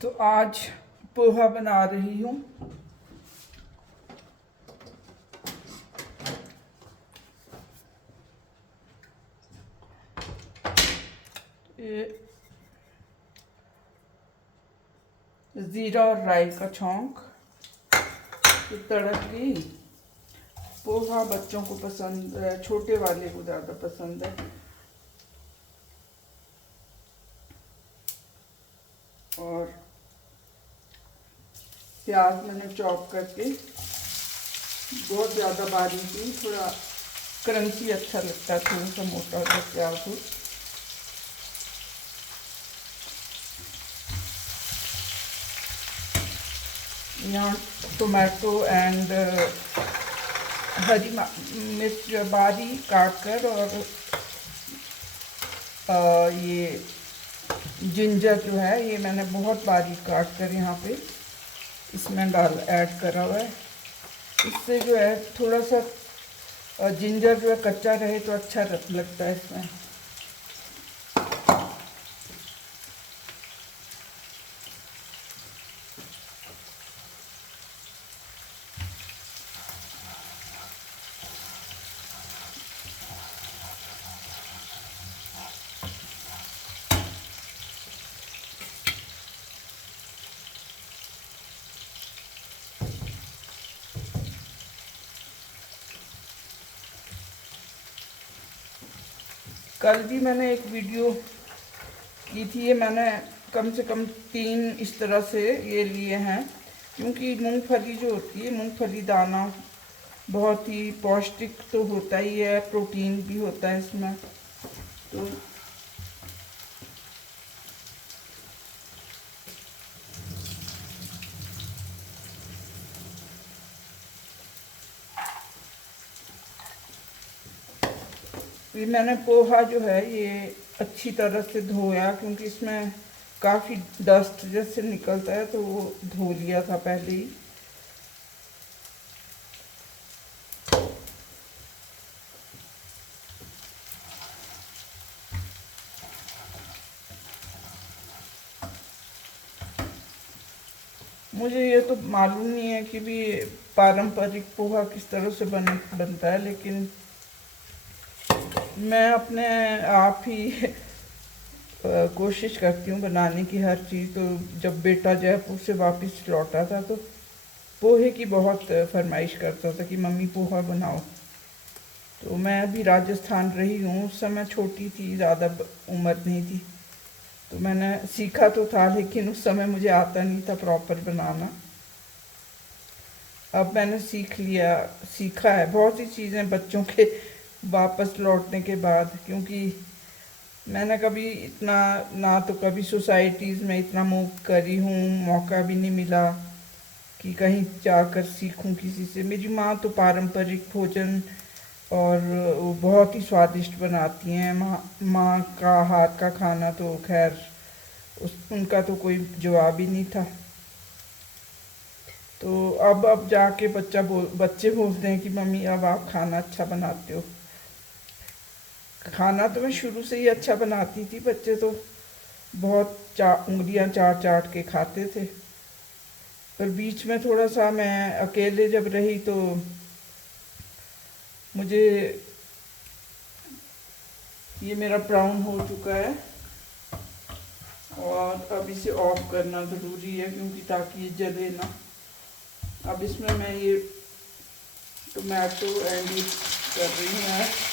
तो आज पोहा बना रही हूँ। ये ज़ीरा और राई का छौंक, ये तड़की। पोहा बच्चों को पसंद है, छोटे वाले को ज़्यादा पसंद है। और प्याज मैंने चॉप करके, बहुत ज़्यादा बारीक नहीं, थोड़ा क्रंची अच्छा लगता है, थोड़ा सा मोटा सा प्याज हो। यहाँ टोमेटो एंड हरी मिर्च बारीक काट कर, और ये जिंजर जो है ये मैंने बहुत बारीक काट कर यहाँ पे इसमें ऐड करा हुआ है। इससे जो है थोड़ा सा जिंजर जो है कच्चा रहे तो अच्छा लगता है इसमें। कल भी मैंने एक वीडियो की थी, ये मैंने कम से कम 3 इस तरह से ये लिए हैं, क्योंकि मूंगफली जो होती है, मूंगफली दाना बहुत ही पौष्टिक तो होता ही है, प्रोटीन भी होता है इसमें। तो ये मैंने पोहा जो है ये अच्छी तरह से धोया, क्योंकि इसमें काफ़ी डस्ट जैसे निकलता है, तो वो धो लिया था पहले ही। मुझे ये तो मालूम नहीं है कि भी पारंपरिक पोहा किस तरह से बनता है, लेकिन मैं अपने आप ही कोशिश करती हूँ बनाने की हर चीज़। तो जब बेटा जयपुर से वापस लौटा था तो पोहे की बहुत फरमाइश करता था कि मम्मी पोहा बनाओ। तो मैं अभी राजस्थान रही हूँ, उस समय छोटी थी, ज़्यादा उम्र नहीं थी, तो मैंने सीखा तो था, लेकिन उस समय मुझे आता नहीं था प्रॉपर बनाना। अब मैंने सीखा है बहुत सी चीज़ें बच्चों के वापस लौटने के बाद, क्योंकि मैंने कभी इतना ना तो कभी सोसाइटीज़ में इतना मूव करी हूँ, मौका भी नहीं मिला कि कहीं जाकर सीखूं किसी से। मेरी माँ तो पारंपरिक भोजन और वो बहुत ही स्वादिष्ट बनाती हैं। माँ का हाथ का खाना तो खैर उनका तो कोई जवाब ही नहीं था। तो अब जाके बच्चे बोलते हैं कि मम्मी अब आप खाना अच्छा बनाते हो। खाना तो मैं शुरू से ही अच्छा बनाती थी, बच्चे तो बहुत उंगलियां चाट चाट के खाते थे। पर बीच में थोड़ा सा मैं अकेले जब रही तो मुझे, ये मेरा ब्राउन हो चुका है और अब इसे ऑफ करना ज़रूरी है, क्योंकि ताकि ये जले ना। अब इसमें मैं ये टोमेटो एंड ये कर रही हूँ।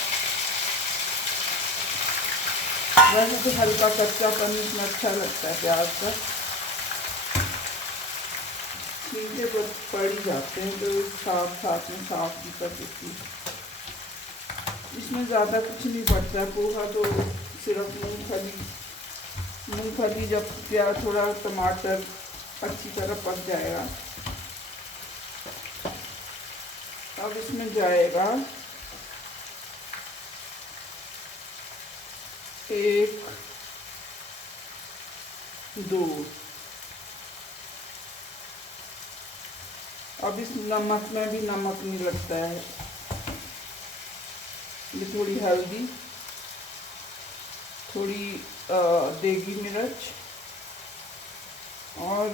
वैसे तो हल्का कच्चापन इसमें अच्छा लगता है प्याज का, छींटे पर पड़ ही जाते हैं तो साथ में साफ भी कर देती हूँ। इसमें ज़्यादा कुछ नहीं पड़ता है। पोहा तो सिर्फ मूंगफली जब प्याज थोड़ा टमाटर अच्छी तरह पक जाएगा, अब इसमें जाएगा 1 2। अब इस नमक में भी नमक नहीं लगता है। ये थोड़ी हल्दी, थोड़ी देगी मिर्च, और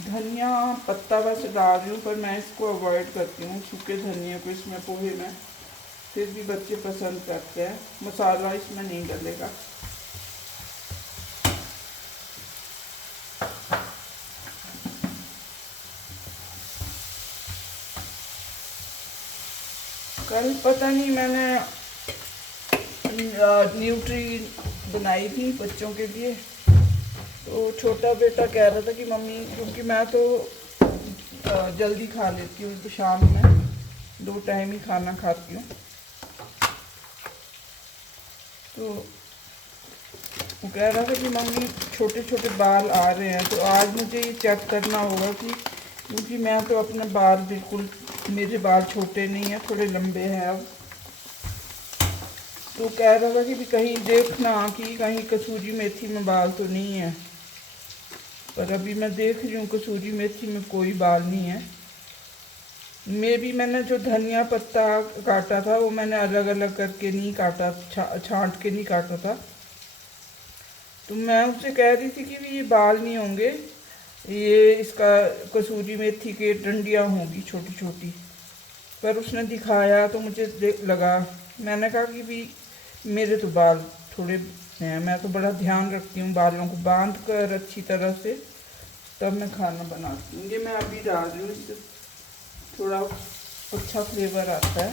धनिया पत्ता वैसे डाल रही हूँ, पर मैं इसको अवॉइड करती हूँ सूखे धनिया को इसमें पोहे में। फिर भी बच्चे पसंद करते हैं। मसाला इसमें नहीं डलेगा। कल पता नहीं मैंने न्यूट्री बनाई थी बच्चों के लिए, तो छोटा बेटा कह रहा था कि मम्मी, क्योंकि मैं तो जल्दी खा लेती हूँ, तो शाम में 2 टाइम ही खाना खाती हूँ, तो वो कह रहा था कि मम्मी छोटे छोटे बाल आ रहे हैं, तो आज मुझे ये चेक करना होगा कि, क्योंकि मैं तो अपने बाल बिल्कुल, मेरे बाल छोटे नहीं हैं, थोड़े लंबे हैं अब। तो कह रहा था कि भी कहीं देखना कि कहीं कसूरी मेथी में बाल तो नहीं है, पर अभी मैं देख रही हूँ कसूरी मेथी में कोई बाल नहीं है। मैंने जो धनिया पत्ता काटा था वो मैंने अलग अलग करके नहीं काटा, छांट के नहीं काटा था। तो मैं उससे कह रही थी कि ये बाल नहीं होंगे, ये इसका कसूरी मेथी के डंडियाँ होंगी छोटी छोटी। पर उसने दिखाया तो मुझे लगा, मैंने कहा कि भी मेरे तो बाल थोड़े हैं, मैं तो बड़ा ध्यान रखती हूँ बालों को बांध कर अच्छी तरह से, तब मैं खाना बनाती हूँ। ये मैं अभी डाल रही हूँ, इससे थोड़ा अच्छा फ्लेवर आता है।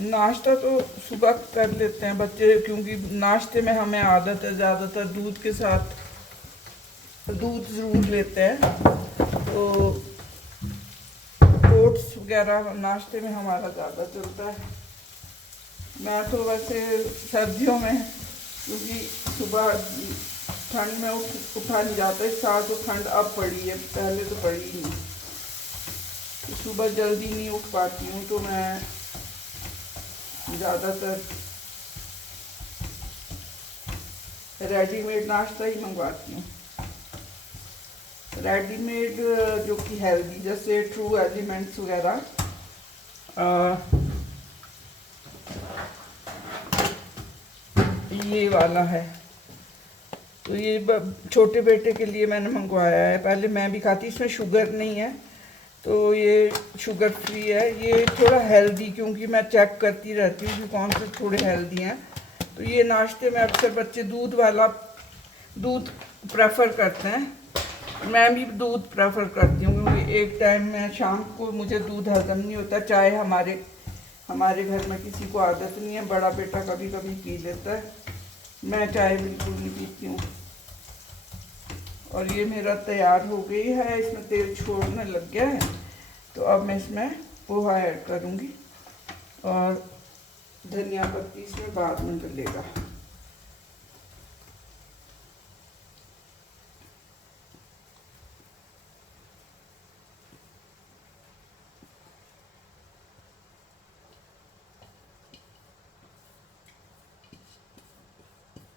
नाश्ता तो सुबह कर लेते हैं बच्चे, क्योंकि नाश्ते में हमें आदत है ज़्यादातर दूध के साथ, दूध ज़रूर लेते हैं, तो ओट्स वगैरह नाश्ते में हमारा ज़्यादा चलता है। मैं तो वैसे सर्दियों में, क्योंकि सुबह ठंड में उठा नहीं जाता, इस साल तो ठंड अब पड़ी है, पहले तो पड़ी ही नहीं, तो सुबह जल्दी नहीं उठ पाती हूँ, तो मैं ज़्यादातर रेडीमेड नाश्ता ही मंगवाती हूँ। रेडीमेड जो कि हेल्दी, जैसे ट्रू एलिमेंट्स वगैरह, ये वाला है, तो ये छोटे बेटे के लिए मैंने मंगवाया है। पहले मैं भी खाती, इसमें शुगर नहीं है, तो ये शुगर फ्री है। ये थोड़ा हेल्दी, क्योंकि मैं चेक करती रहती हूँ कि कौन से थोड़े हेल्दी हैं। तो ये नाश्ते में अक्सर बच्चे दूध वाला दूध प्रेफर करते हैं, मैं भी दूध प्रेफर करती हूँ, क्योंकि एक टाइम में शाम को मुझे दूध हजम नहीं होता। चाय हमारे घर में किसी को आदत नहीं है, बड़ा बेटा कभी कभी पी लेता है, मैं चाय बिल्कुल नहीं पीती हूँ। और ये मेरा तैयार हो गई है, इसमें तेल छोड़ने लग गया है, तो अब मैं इसमें पोहा ऐड करूँगी, और धनिया पत्ती इसमें बाद में डलेगा।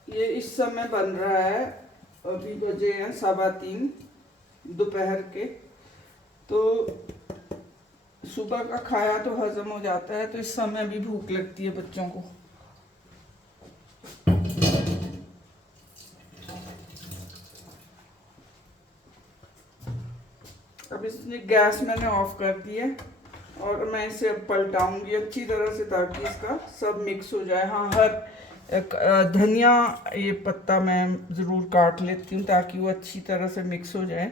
ये इस समय बन रहा है, अभी बजे हैं 3:15 दोपहर के, तो सुबह का खाया तो हजम हो जाता है, तो इस समय भी भूख लगती है बच्चों को। अब इसने गैस मैंने ऑफ कर दी है, और मैं इसे अब पलटाऊंगी अच्छी तरह से, ताकि इसका सब मिक्स हो जाए। हाँ, धनिया ये पत्ता मैं ज़रूर काट लेती हूँ, ताकि वो अच्छी तरह से मिक्स हो जाए।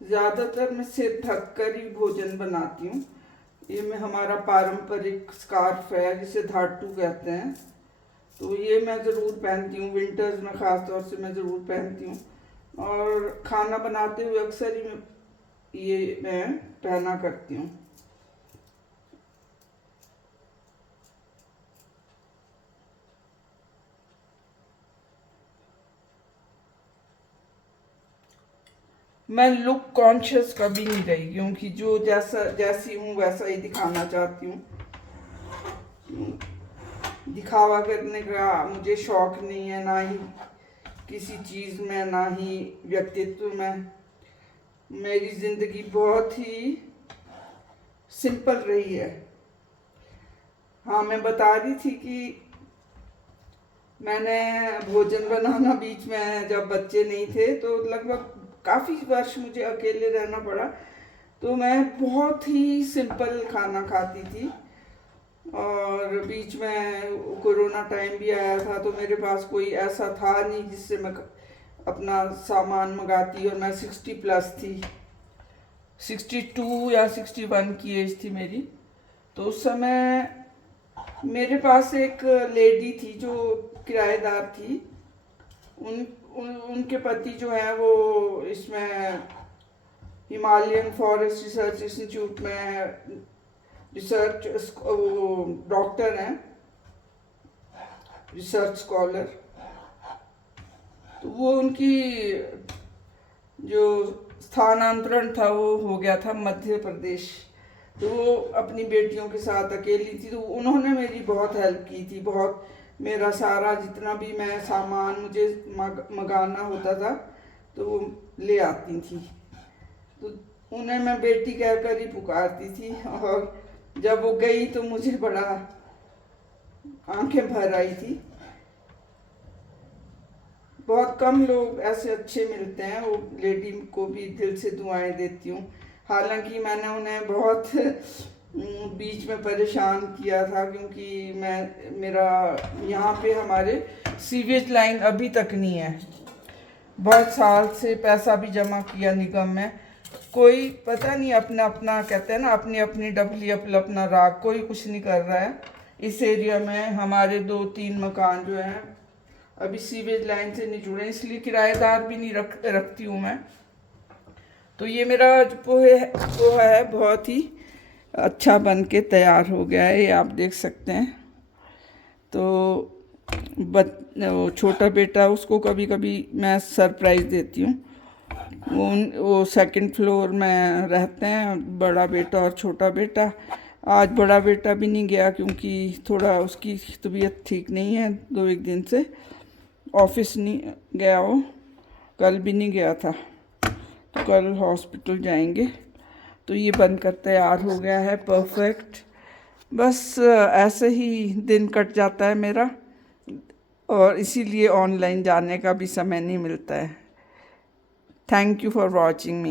ज़्यादातर मैं सिर ढक कर ही भोजन बनाती हूँ। ये मैं हमारा पारंपरिक स्कार्फ है, जिसे धाटू कहते हैं, तो ये मैं ज़रूर पहनती हूँ, विंटर्स में ख़ास तौर से मैं ज़रूर पहनती हूँ। और खाना बनाते हुए अक्सर ही ये मैं पहना करती हूँ। मैं लुक कॉन्शियस कभी नहीं रही, क्योंकि जो जैसी हूँ वैसा ही दिखाना चाहती हूँ। दिखावा करने का मुझे शौक नहीं है, ना ही किसी चीज़ में, ना ही व्यक्तित्व में। मेरी ज़िंदगी बहुत ही सिंपल रही है। हाँ, मैं बता रही थी कि मैंने भोजन बनाना बीच में, जब बच्चे नहीं थे तो लगभग काफ़ी वर्ष मुझे अकेले रहना पड़ा, तो मैं बहुत ही सिंपल खाना खाती थी। और बीच में कोरोना टाइम भी आया था, तो मेरे पास कोई ऐसा था नहीं जिससे मैं अपना सामान मंगाती, और मैं 60+ थी, 62 या 61 की एज थी मेरी। तो उस समय मेरे पास एक लेडी थी जो किराएदार थी। उनके पति जो है वो इसमें हिमालयन फॉरेस्ट रिसर्च इंस्टीट्यूट में रिसर्च डॉक्टर हैं, रिसर्च स्कॉलर। तो वो उनकी जो स्थानांतरण था वो हो गया था मध्य प्रदेश, तो वो अपनी बेटियों के साथ अकेली थी। तो उन्होंने मेरी बहुत हेल्प की थी, बहुत। मेरा सारा जितना भी मैं सामान मुझे मंगाना होता था तो वो ले आती थी। तो उन्हें मैं बेटी कहकर ही पुकारती थी, और जब वो गई तो मुझे बड़ा आंखें भर आई थी। बहुत कम लोग ऐसे अच्छे मिलते हैं। वो लेडी को भी दिल से दुआएं देती हूँ। हालांकि मैंने उन्हें बहुत बीच में परेशान किया था, क्योंकि मेरा यहाँ पे हमारे सीवेज लाइन अभी तक नहीं है। बहुत साल से पैसा भी जमा किया निगम में, कोई पता नहीं, अपना अपना कहते हैं ना, अपनी अपनी डबली अपना राग, कोई कुछ नहीं कर रहा है। इस एरिया में हमारे 2-3 मकान जो हैं अभी सीवेज लाइन से नहीं जुड़े, इसलिए किराएदार भी नहीं रखती हूँ मैं। तो ये मेरा जो पोहा है बहुत ही अच्छा बन के तैयार हो गया है, ये आप देख सकते हैं। तो वो छोटा बेटा, उसको कभी कभी मैं सरप्राइज़ देती हूँ। वो सेकंड फ्लोर में रहते हैं, बड़ा बेटा और छोटा बेटा। आज बड़ा बेटा भी नहीं गया, क्योंकि थोड़ा उसकी तबीयत ठीक नहीं है, 2-1 दिन से ऑफिस नहीं गया वो, कल भी नहीं गया था, तो कल हॉस्पिटल जाएंगे। तो ये बनकर तैयार हो गया है, परफेक्ट। बस ऐसे ही दिन कट जाता है मेरा, और इसीलिए ऑनलाइन जाने का भी समय नहीं मिलता है। Thank you for watching me.